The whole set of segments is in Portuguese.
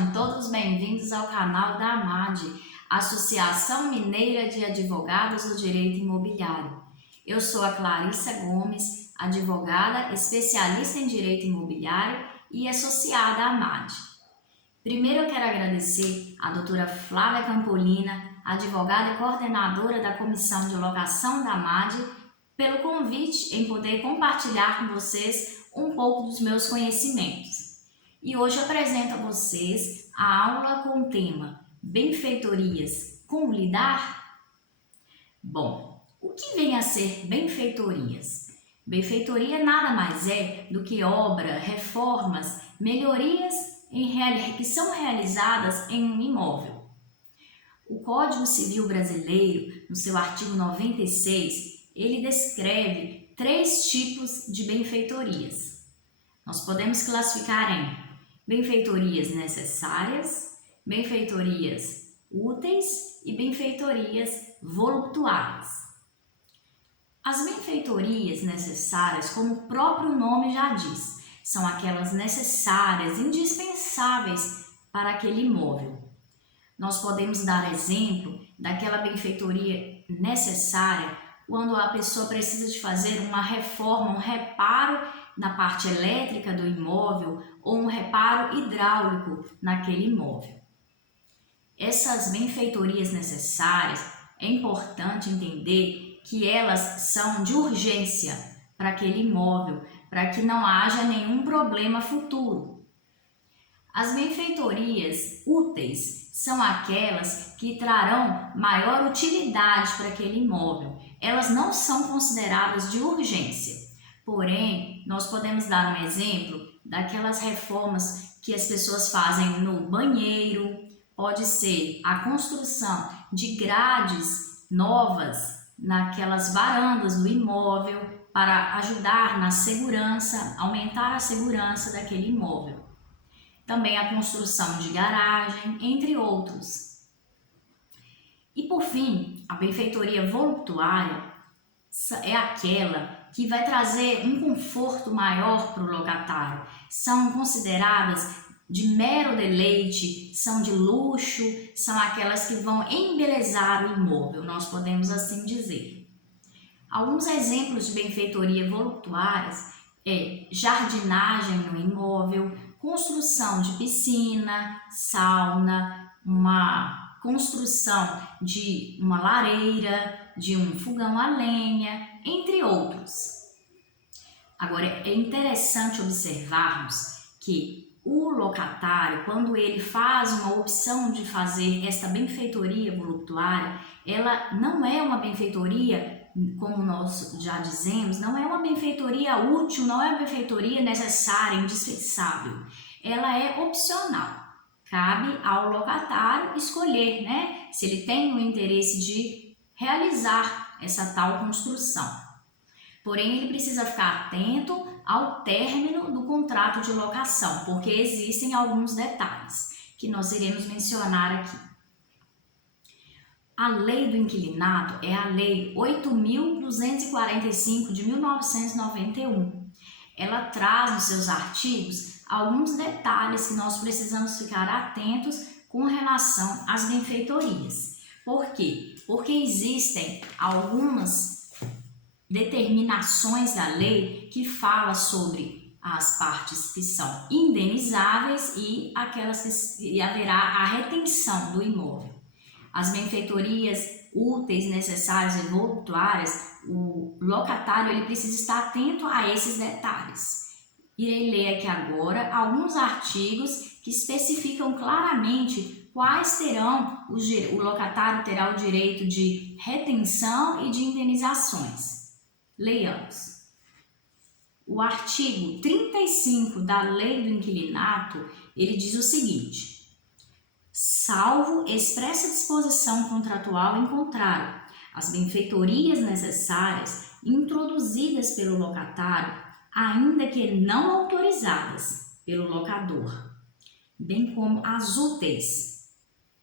Sejam todos bem-vindos ao canal da AMAD, Associação Mineira de Advogados do Direito Imobiliário. Eu sou a Clarissa Gomes, advogada, especialista em Direito Imobiliário e associada à AMAD. Primeiro eu quero agradecer à doutora Flávia Campolina, advogada e coordenadora da Comissão de Locação da AMAD, pelo convite em poder compartilhar com vocês um pouco dos meus conhecimentos. E hoje eu apresento a vocês a aula com o tema Benfeitorias, como lidar? Bom, o que vem a ser benfeitorias? Benfeitoria nada mais é do que obra, reformas, melhorias que são realizadas em um imóvel. O Código Civil Brasileiro, no seu artigo 96, ele descreve 3 tipos de benfeitorias. Nós podemos classificar em benfeitorias necessárias, benfeitorias úteis e benfeitorias voluptuárias. As benfeitorias necessárias, como o próprio nome já diz, são aquelas necessárias, indispensáveis para aquele imóvel. Nós podemos dar exemplo daquela benfeitoria necessária quando a pessoa precisa de fazer uma reforma, um reparo na parte elétrica do imóvel ou um reparo hidráulico naquele imóvel. Essas benfeitorias necessárias, é importante entender que elas são de urgência para aquele imóvel, para que não haja nenhum problema futuro. As benfeitorias úteis são aquelas que trarão maior utilidade para aquele imóvel. Elas não são consideradas de urgência. Porém, nós podemos dar um exemplo daquelas reformas que as pessoas fazem no banheiro, pode ser a construção de grades novas naquelas varandas do imóvel para ajudar na segurança, aumentar a segurança daquele imóvel. Também a construção de garagem, entre outros. E por fim, a benfeitoria voluptuária é aquela que vai trazer um conforto maior para o locatário. São consideradas de mero deleite, são de luxo, são aquelas que vão embelezar o imóvel, nós podemos assim dizer. Alguns exemplos de benfeitoria voluptuárias é jardinagem no imóvel, construção de piscina, sauna, uma construção de uma lareira, de um fogão a lenha, entre outros. Agora, é interessante observarmos que o locatário, quando ele faz uma opção de fazer esta benfeitoria voluptuária, ela não é uma benfeitoria, como nós já dizemos, não é uma benfeitoria útil, não é uma benfeitoria necessária, indispensável. Ela é opcional. Cabe ao locatário escolher, se ele tem o interesse de realizar essa tal construção. Porém, ele precisa ficar atento ao término do contrato de locação, porque existem alguns detalhes que nós iremos mencionar aqui. A Lei do Inquilinato é a Lei 8.245 de 1991. Ela traz nos seus artigos alguns detalhes que nós precisamos ficar atentos com relação às benfeitorias. Por quê? Porque existem algumas determinações da lei que fala sobre as partes que são indenizáveis e aquelas que haverá a retenção do imóvel. As benfeitorias úteis, necessárias e voluptuárias, o locatário ele precisa estar atento a esses detalhes. Irei ler aqui agora alguns artigos que especificam claramente quais terão, o locatário terá o direito de retenção e de indenizações. Leiamos. O artigo 35 da Lei do Inquilinato, ele diz o seguinte: salvo expressa disposição contratual em contrário, as benfeitorias necessárias introduzidas pelo locatário, ainda que não autorizadas pelo locador, bem como as úteis,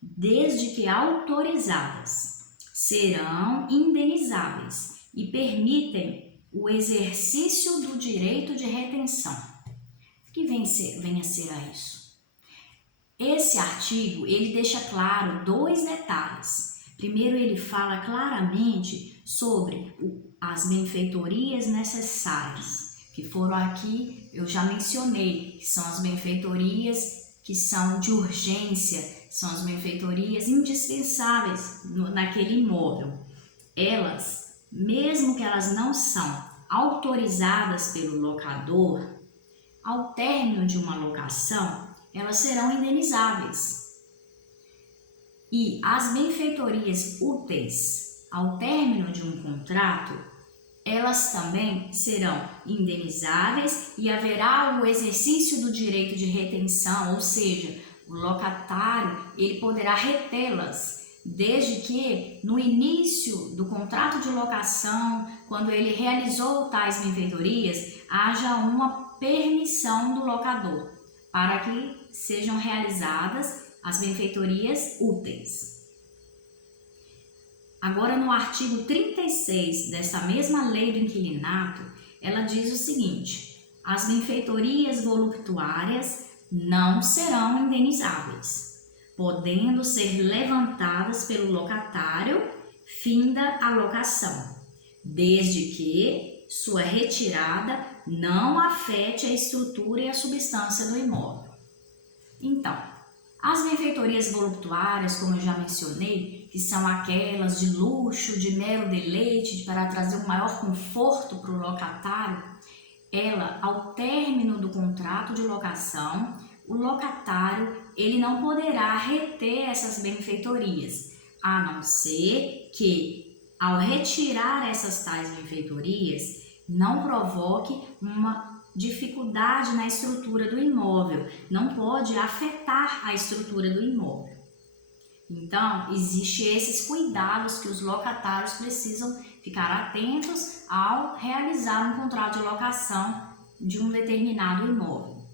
desde que autorizadas, serão indenizáveis e permitem o exercício do direito de retenção. O que vem a ser isso? Esse artigo, ele deixa claro dois detalhes. Primeiro, ele fala claramente sobre as benfeitorias necessárias, que foram aqui, eu já mencionei, que são as benfeitorias que são de urgência, são as benfeitorias indispensáveis naquele imóvel. Elas, mesmo que elas não são autorizadas pelo locador, ao término de uma locação, elas serão indenizáveis. E as benfeitorias úteis ao término de um contrato, elas também serão indenizáveis e haverá o exercício do direito de retenção, ou seja, o locatário ele poderá retê-las, desde que no início do contrato de locação, quando ele realizou tais benfeitorias, haja uma permissão do locador para que sejam realizadas as benfeitorias úteis. Agora, no artigo 36 dessa mesma lei do inquilinato, ela diz o seguinte: as benfeitorias voluptuárias não serão indenizáveis, podendo ser levantadas pelo locatário finda a locação, desde que sua retirada não afete a estrutura e a substância do imóvel. Então, as benfeitorias voluptuárias, como eu já mencionei, que são aquelas de luxo, de mero deleite, para trazer um maior conforto para o locatário, ela, ao término do contrato de locação, o locatário ele não poderá reter essas benfeitorias, a não ser que, ao retirar essas tais benfeitorias, não provoque uma dificuldade na estrutura do imóvel, não pode afetar a estrutura do imóvel. Então, existem esses cuidados que os locatários precisam ficar atentos ao realizar um contrato de locação de um determinado imóvel.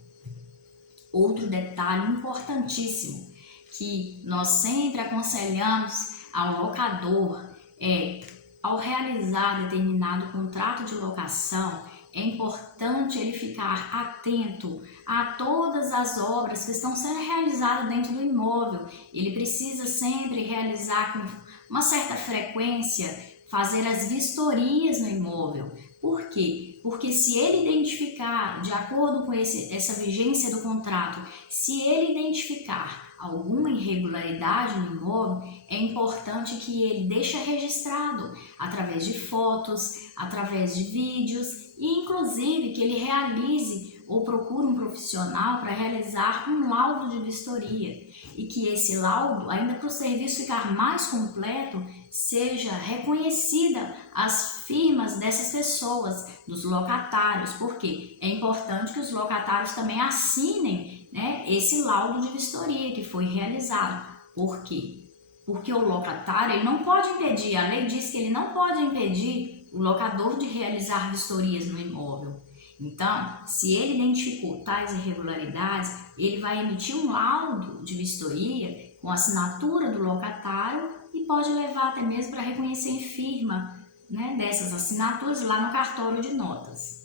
Outro detalhe importantíssimo que nós sempre aconselhamos ao locador é, ao realizar determinado contrato de locação, é importante ele ficar atento a todas as obras que estão sendo realizadas dentro do imóvel. Ele precisa sempre realizar com uma certa frequência, fazer as vistorias no imóvel. Por quê? Porque se ele identificar, de acordo com essa vigência do contrato, se ele identificar alguma irregularidade no imóvel, é importante que ele deixe registrado através de fotos, através de vídeos e inclusive que ele realize ou procure um profissional para realizar um laudo de vistoria e que esse laudo, ainda para o serviço ficar mais completo, seja reconhecida as firmas dessas pessoas, dos locatários, porque é importante que os locatários também assinem, né, esse laudo de vistoria que foi realizado. Por quê? Porque o locatário ele não pode impedir, a lei diz que ele não pode impedir o locador de realizar vistorias no imóvel. Então, se ele identificou tais irregularidades, ele vai emitir um laudo de vistoria com assinatura do locatário e pode levar até mesmo para reconhecer em firma, né, dessas assinaturas lá no cartório de notas.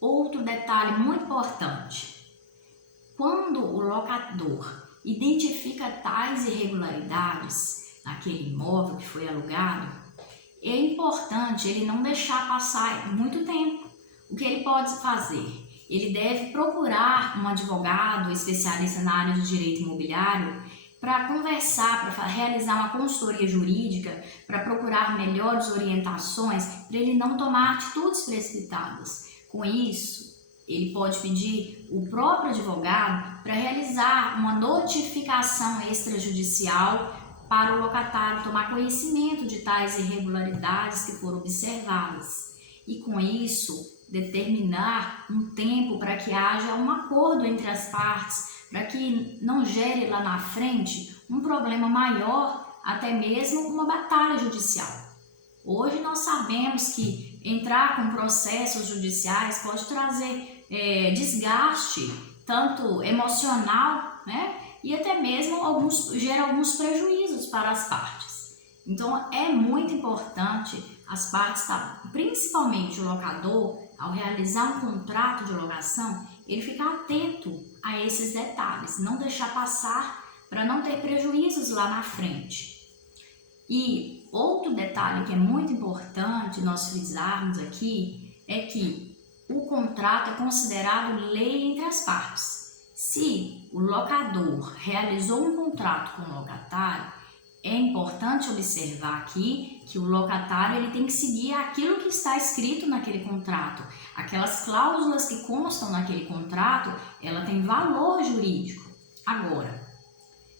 Outro detalhe muito importante: quando o locador identifica tais irregularidades naquele imóvel que foi alugado, é importante ele não deixar passar muito tempo. O que ele pode fazer? Ele deve procurar um advogado especialista na área do direito imobiliário para conversar, para realizar uma consultoria jurídica, para procurar melhores orientações, para ele não tomar atitudes precipitadas. Com isso, ele pode pedir o próprio advogado para realizar uma notificação extrajudicial para o locatário tomar conhecimento de tais irregularidades que foram observadas e, com isso, determinar um tempo para que haja um acordo entre as partes, para que não gere lá na frente um problema maior, até mesmo uma batalha judicial. Hoje nós sabemos que entrar com processos judiciais pode trazer desgaste, tanto emocional, né? E até mesmo gera alguns prejuízos para as partes. Então é muito importante as partes, principalmente o locador, ao realizar um contrato de locação, ele ficar atento a esses detalhes, não deixar passar para não ter prejuízos lá na frente. E outro detalhe que é muito importante nós frisarmos aqui é que o contrato é considerado lei entre as partes. Se o locador realizou um contrato com o locatário, é importante observar aqui que o locatário ele tem que seguir aquilo que está escrito naquele contrato. Aquelas cláusulas que constam naquele contrato, ela tem valor jurídico. Agora,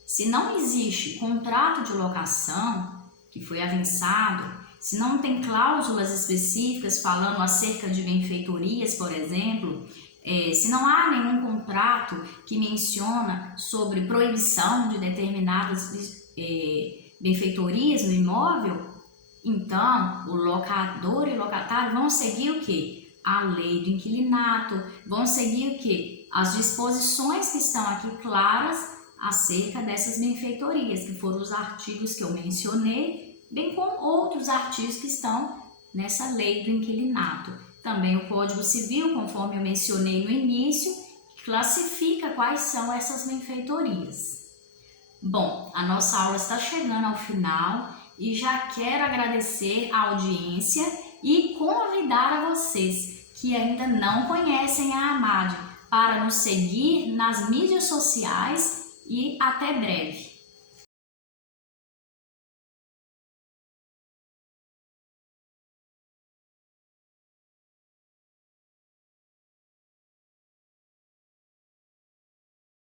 se não existe contrato de locação que foi avançado, se não tem cláusulas específicas falando acerca de benfeitorias, por exemplo, se não há nenhum contrato que menciona sobre proibição de determinadas benfeitorias no imóvel, então o locador e o locatário vão seguir o quê? A lei do inquilinato, vão seguir o quê? As disposições que estão aqui claras acerca dessas benfeitorias, que foram os artigos que eu mencionei, bem como outros artigos que estão nessa lei do inquilinato. Também o Código Civil, conforme eu mencionei no início, classifica quais são essas benfeitorias. Bom, a nossa aula está chegando ao final e já quero agradecer a audiência e convidar a vocês que ainda não conhecem a AMAD para nos seguir nas mídias sociais e até breve.